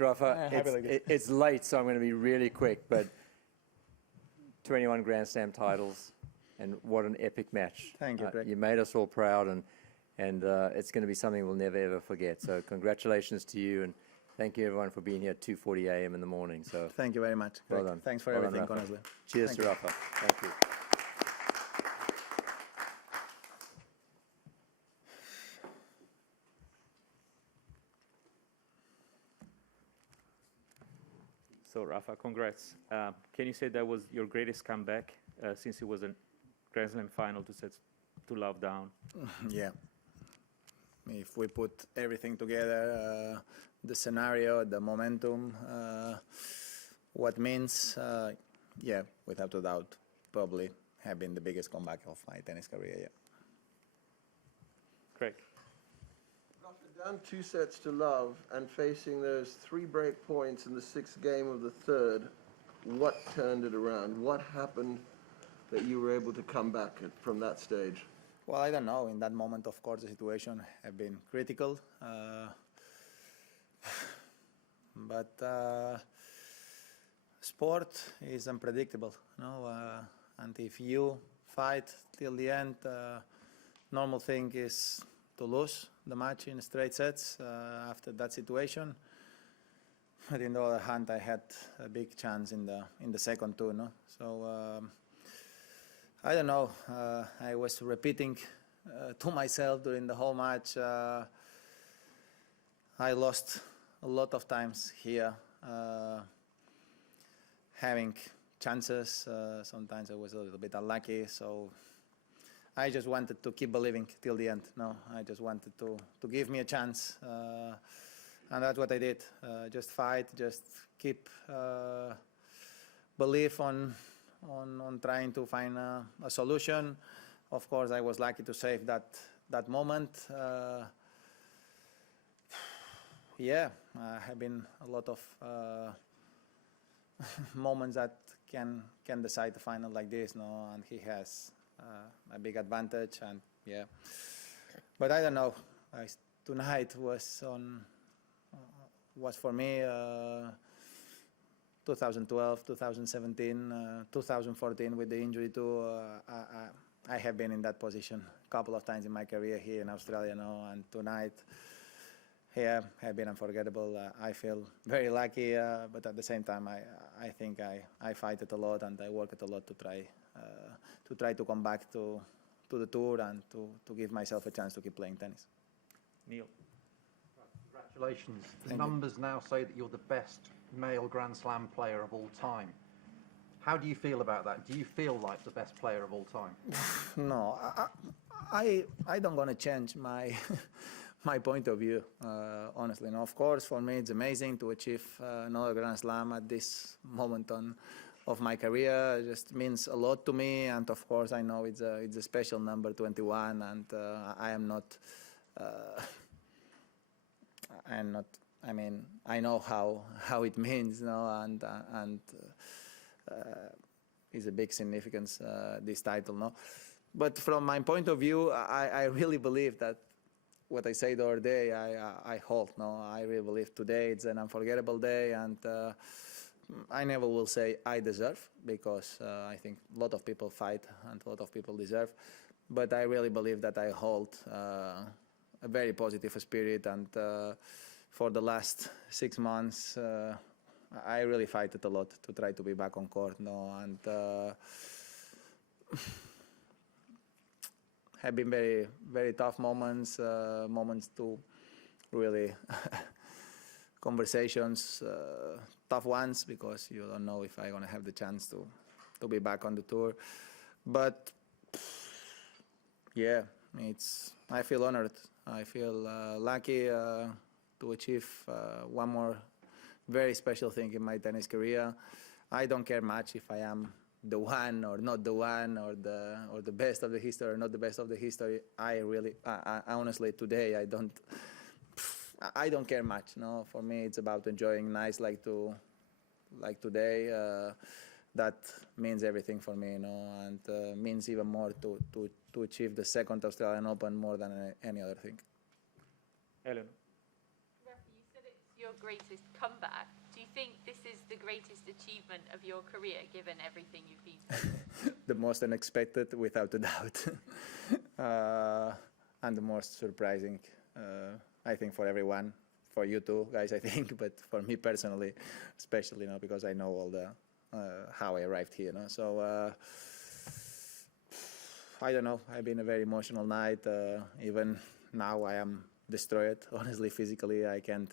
right, Rafa. It's late, so I'm going to be really quick, but 21 Grand Slam titles, and what an epic match. Thank you, Greg. You made us all proud, and it's going to be something we'll never, ever forget. So congratulations to you, and thank you, everyone, for being here at 2:40 a.m. in the morning. So thank you very much, Greg. Well done. Thanks for Well everything, done, honestly. Cheers to Rafa. Thank you. So Rafa, congrats. Can you say that was your greatest comeback since it was a Grand Slam final, 2 sets to love down? Yeah. If we put everything together, the scenario, the momentum, what means, yeah, without a doubt, probably have been the biggest comeback of my tennis career, yeah. Craig. Down 2 sets to love and facing those 3 break points in the 6th game of the 3rd, what turned it around? What happened that you were able to come back from that stage? Well, I don't know. In that moment, of course, the situation had been critical. But sport is unpredictable, you know, and if you fight till the end, normal thing is to lose the match in straight sets after that situation. But on the other hand, I had a big chance in the second two, no? So I don't know. I was repeating to myself during the whole match. I lost a lot of times here, having chances. Sometimes I was a little bit unlucky, so I just wanted to keep believing till the end. No, I just wanted to give me a chance, and that's what I did. Just fight, just keep belief on trying to find a solution. Of course, I was lucky to save that moment. Yeah, have been a lot of moments that can decide the final like this, no, and he has a big advantage, and yeah. But I don't know. Tonight was for me 2012, 2017, 2014 with the injury too. I have been in that position a couple of times in my career here in Australia now, and tonight here have been unforgettable. I feel very lucky, but at the same time, I think I fight it a lot and I work it a lot to try to come back to the tour and to give myself a chance to keep playing tennis. Neil. Congratulations. The numbers now say that you're the best male Grand Slam player of all time. How do you feel about that? Do you feel like the best player of all time? No, I don't want to change my my point of view, honestly. No, of course, for me it's amazing to achieve another Grand Slam at this moment of my career. It just means a lot to me, and of course I know it's a special number, 21, and I am not. I'm not. I mean, I know how it means, you know, and is a big significance, this title, no? But from my point of view, I really believe that what I said the other day, I hold, no? I really believe today it's an unforgettable day, and I never will say I deserve, because I think a lot of people fight and a lot of people deserve, but I really believe that I hold a very positive spirit, and for the last 6 months, I really fight it a lot to try to be back on court, no, and have been very, very tough moments, moments to really conversations, tough ones, because you don't know if I'm gonna have the chance to be back on the tour, but yeah, I feel honored. I feel lucky to achieve one more very special thing in my tennis career. I don't care much if I am the one or not the one, or the best of the history or not the best of the history. I honestly today I don't care much. No, for me it's about enjoying nights like today. That means everything for me, you know, and means even more to achieve the second Australian Open more than any other thing. Eleanor. Rafa, you said it's your greatest comeback. Do you think this is the greatest achievement of your career, given everything you've been through? The most unexpected, without a doubt, and the most surprising, I think, for everyone, for you too, guys, I think, but for me personally, especially, you know, because I know all the how I arrived here, you know. So I don't know. I've been a very emotional night. Even now, I am destroyed. Honestly, physically, I can't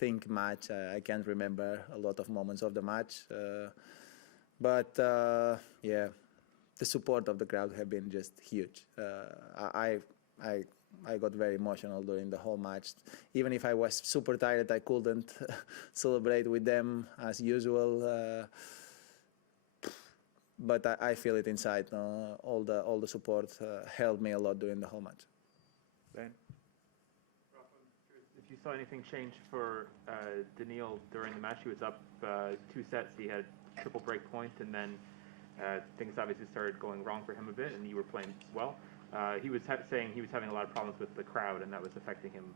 think much. I can't remember a lot of moments of the match. But yeah, the support of the crowd have been just huge. I got very emotional during the whole match. Even if I was super tired, I couldn't celebrate with them as usual. But I feel it inside. No? All the support helped me a lot during the whole match. Ben? If you saw anything change for Daniil during the match, he was up 2 sets. He had triple break point, and then things obviously started going wrong for him a bit, and you were playing well. He was saying he was having a lot of problems with the crowd, and that was affecting him.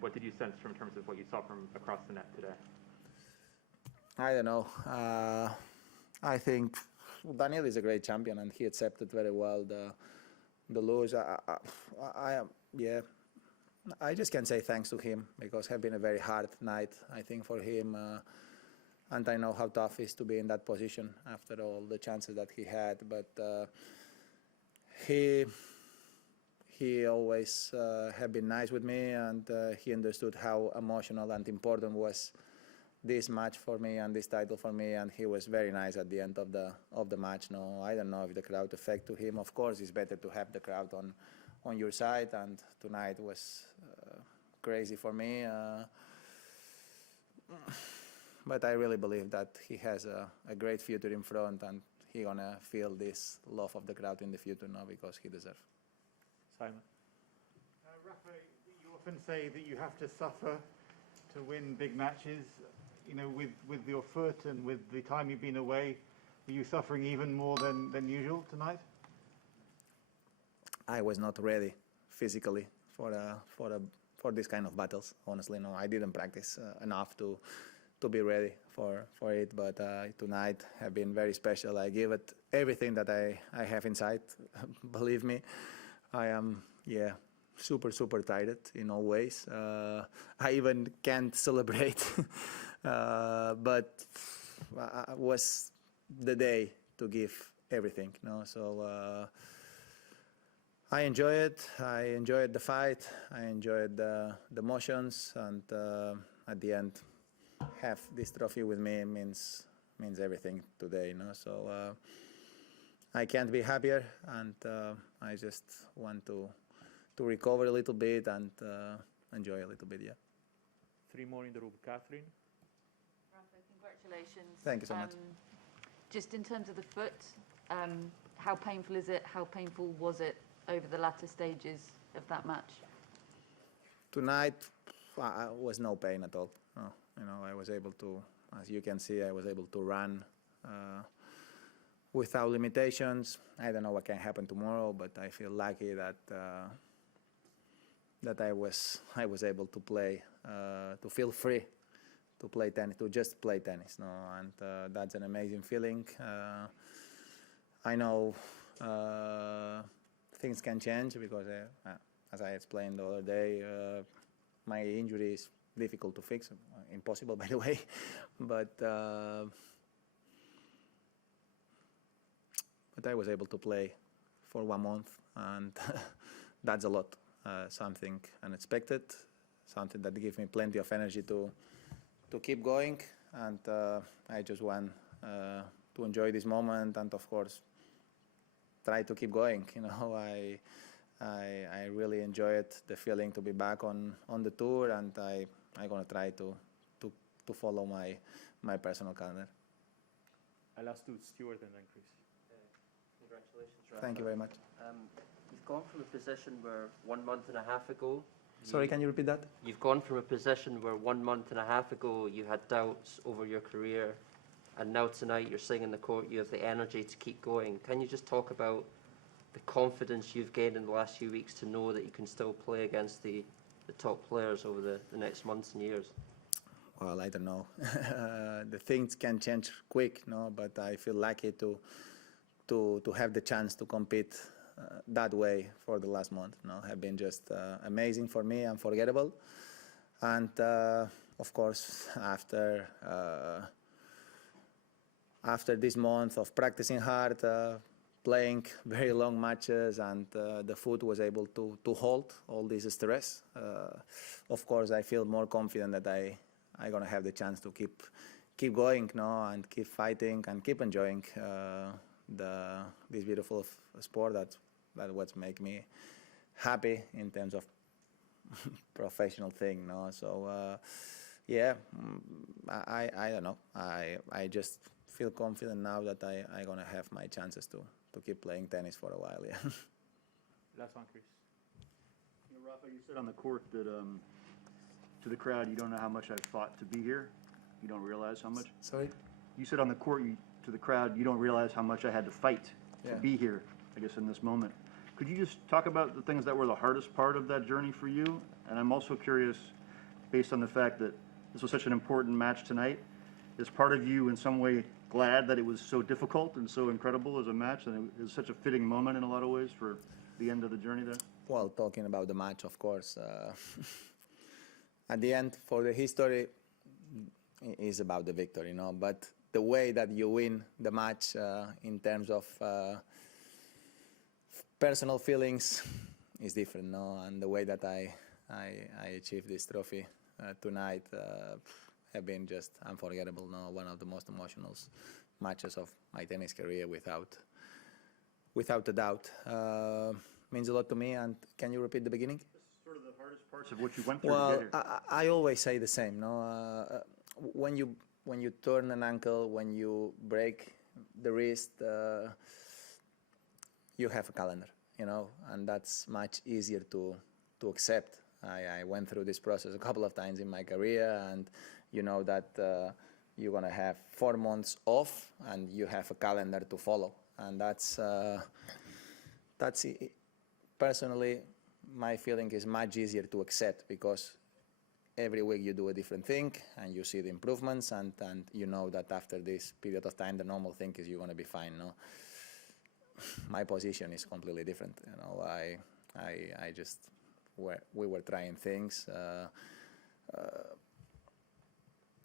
What did you sense from terms of what you saw from across the net today? I don't know. I think Daniil is a great champion, and he accepted very well the lose. Yeah. I just can say thanks to him, because it has been a very hard night, I think, for him. And I know how tough it is to be in that position after all the chances that he had. But he always have been nice with me, and he understood how emotional and important was this match for me and this title for me, and he was very nice at the end of the match. No, I don't know if the crowd affected him. Of course, it's better to have the crowd on your side, and tonight was crazy for me. But I really believe that he has a great future in front, and he's gonna feel this love of the crowd in the future now, because he deserves. Simon? Rafa, you often say that you have to suffer to win big matches. You know, with your foot and with the time you've been away, were you suffering even more than usual tonight? I was not ready physically for this kind of battles. Honestly, no, I didn't practice enough to be ready for it. But tonight have been very special. I give it everything that I have inside. Believe me, I am super tired in all ways. I even can't celebrate. But was the day to give everything, you know. So I enjoy it. I enjoyed the fight. I enjoyed the emotions, and at the end, have this trophy with me means everything today, you know. So I can't be happier, and I just want to recover a little bit and enjoy a little bit. Yeah. 3 more in the room. Catherine? Rafa, congratulations. Thank you so much. Just in terms of the foot, how painful is it? How painful was it over the latter stages of that match? Tonight, was no pain at all. No, you know, I was able to, as you can see, I was able to run without limitations. I don't know what can happen tomorrow, but I feel lucky that that I was able to play, to feel free to play tennis, to just play tennis. No, and that's an amazing feeling. I know things can change, because as I explained the other day, my injury is difficult to fix, impossible by the way, but I was able to play for 1 month, and that's a lot. Something unexpected, something that gives me plenty of energy to keep going, and I just want to enjoy this moment, and of course try to keep going. You know, I really enjoyed the feeling to be back on the tour, and I'm gonna try to follow my personal calendar. I'll ask to Stuart and then Chris. Congratulations, Rafa. Thank you very much. You've gone from a position where 1 month and a half ago... Sorry, can you repeat that? You've gone from a position where 1 month and a half ago you had doubts over your career, and now tonight you're singing the court, you have the energy to keep going. Can you just talk about the confidence you've gained in the last few weeks to know that you can still play against the the top players over the next months and years? Well, I don't know. The things can change quick, no. But I feel lucky to have the chance to compete that way for the last month. No, have been just amazing for me, unforgettable. And of course, after this month of practicing hard, playing very long matches, and the foot was able to hold all this stress, of course, I feel more confident that I'm gonna have the chance to keep going, no, and keep fighting and keep enjoying this beautiful sport that what make me happy in terms of professional thing, no. So yeah, I don't know. I just feel confident now that I'm gonna have my chances to keep playing tennis for a while. Yeah. Last one, Chris. You know, Rafa, you said on the court that to the crowd, you don't know how much I've fought to be here. You don't realize how much. Sorry. You said on the court, to the crowd, you don't realize how much I had to fight to be here, I guess, in this moment. Could you just talk about the things that were the hardest part of that journey for you? And I'm also curious, based on the fact that this was such an important match tonight, is part of you in some way glad that it was so difficult and so incredible as a match, and it was such a fitting moment in a lot of ways for the end of the journey there? Well, talking about the match, of course, at the end, for the history, is about the victory, you know. But the way that you win the match in terms of personal feelings is different, no. And the way that I achieved this trophy tonight have been just unforgettable, no. One of the most emotional matches of my tennis career, without a doubt. Means a lot to me. And can you repeat the beginning? Sort of the hardest parts of what you went through. Well, I always say the same, no. When you turn an ankle, when you break the wrist, you have a calendar, you know, and that's much easier to accept. I went through this process a couple of times in my career, and you know that you're gonna have 4 months off, and you have a calendar to follow, and that's personally, my feeling is much easier to accept, because every week you do a different thing and you see the improvements, and you know that after this period of time the normal thing is you're going to be fine, no. My position is completely different, you know. I just we were trying things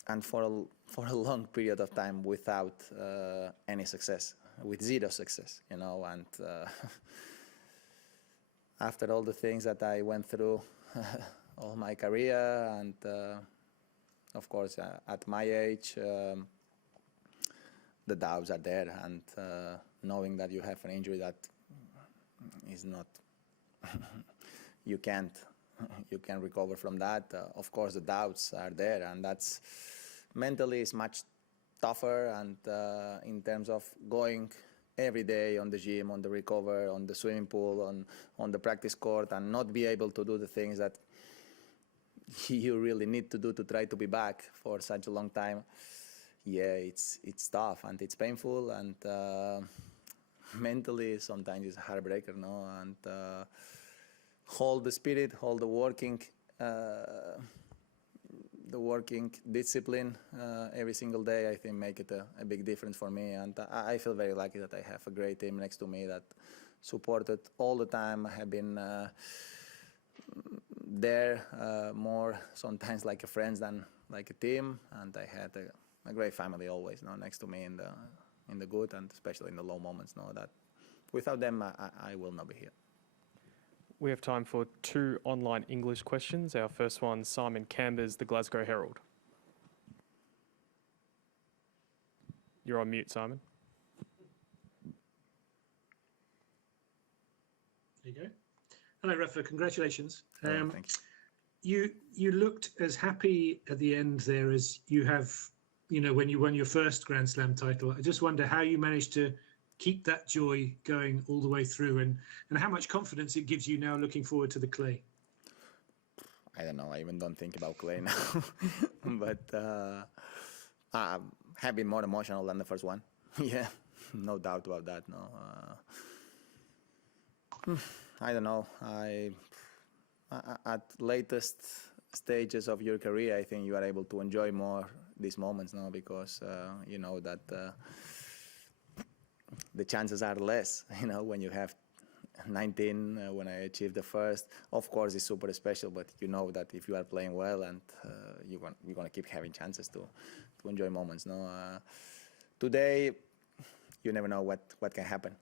and for a long period of time without any success, with zero success, you know. And after all the things that I went through all my career, and of course at my age, the doubts are there, and knowing that you have an injury that is not you can't recover from that, of course the doubts are there, and that's mentally is much tougher, and in terms of going every day on the gym, on the recover, on the swimming pool, on the practice court, and not be able to do the things that you really need to do to try to be back for such a long time. Yeah, it's tough, and it's painful, and mentally sometimes it's a heartbreaker, no. And hold the spirit, hold the working discipline every single day, I think make it a big difference for me. And I feel very lucky that I have a great team next to me that supported all the time. I have been there more sometimes like a friend than like a team, and I had a great family always, no, next to me in the good, and especially in the low moments, no, that without them I will not be here. We have time for 2 online English questions. Our first one, Simon Cambers, the Glasgow Herald. You're on mute, Simon. There you go. Hello, Rafa. Congratulations. Thank you. You looked as happy at the end there as you have, you know, when you won your first Grand Slam title. I just wonder how you managed to keep that joy going all the way through, and how much confidence it gives you now looking forward to the clay. I don't know. I even don't think about clay now. But I have been more emotional than the first one. Yeah, no doubt about that. No, I don't know. at latest stages of your career, I think you are able to enjoy more these moments now, because you know that the chances are less. You know, when you have 19, when I achieved the first, of course it's super special, but you know that if you are playing well, and you're going to keep having chances to enjoy moments. No, today you never know what can happen.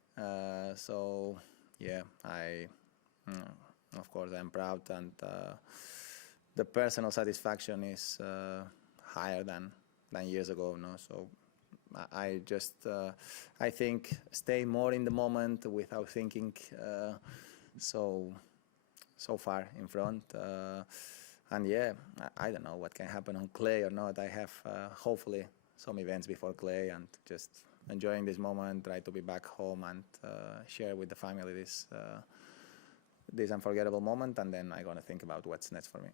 So yeah, of course I'm proud, and the personal satisfaction is higher than years ago. No, so I just I think stay more in the moment without thinking so far in front. And yeah, I don't know what can happen on clay or not. I have hopefully some events before clay, and just enjoying this moment, try to be back home and share with the family this unforgettable moment, and then I'm going to think about what's next for me.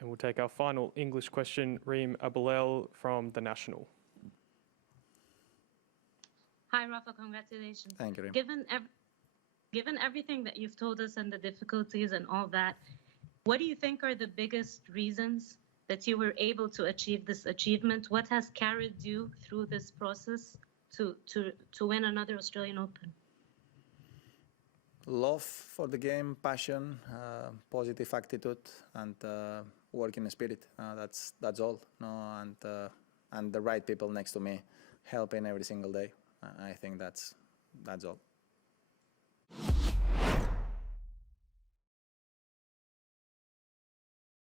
And we'll take our final English question, Reem Abulel from The National. Hi, Rafa. Congratulations. Thank you, Reem. Given everything that you've told us and the difficulties and all that, what do you think are the biggest reasons that you were able to achieve this achievement? What has carried you through this process to win another Australian Open? Love for the game, passion, positive attitude, and working spirit. That's all. No, and the right people next to me, helping every single day. I think that's all.